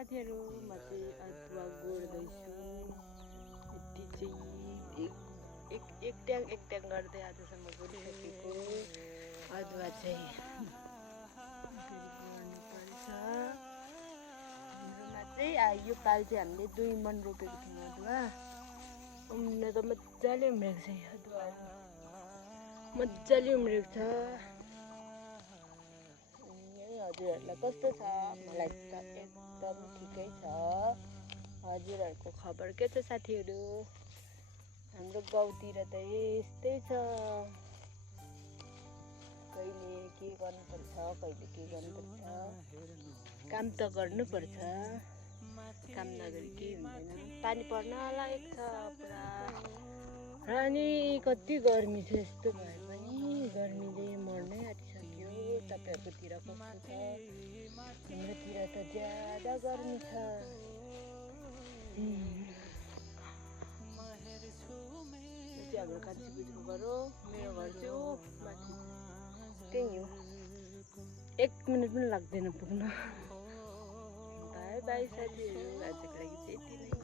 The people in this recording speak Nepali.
साथीहरू म चाहिँ अदुवा गोड्दैछु। यति चाहिँ एक ट्याङ गर्दै आजसम्म गोडिसकेको अदुवा चाहिँ गोड्नुपर्छ। हाम्रोमा चाहिँ यो पाल चाहिँ हामीले 2 मन रोपेको थियौँ अदुवा। उम्रिन त मजाले उम्रेको छ अदुवा, मजाले उम्रेको छ। हजुरहरूलाई कस्तो छ? मलाई त एकदम ठिकै छ। हजुरहरूको खबर के छ साथीहरू? हाम्रो गाउँतिर त यस्तै छ, कहिले के गर्नुपर्छ कहिले के गर्नुपर्छ। काम त गर्नुपर्छ, काम नगरी के हुँदैन। पानी पर्न लागेको छ पुरा र अनि कति गर्मी छ। यस्तो भए पनि गर्मीले मर्नै आँटिसक्यो। तपाईँहरूकोतिर कस्तो छ? हाम्रोतिर त ज्यादा गर्मी छ। यो चाहिँ हाम्रो कान्छी बुढीको घर हो। मेरो घर चाहिँ हो माथि, त्यही हो। 1 मिनट पनि लाग्दैन पुग्न। बाई बाई साथीहरू, आजको लागि चाहिँ यति नै।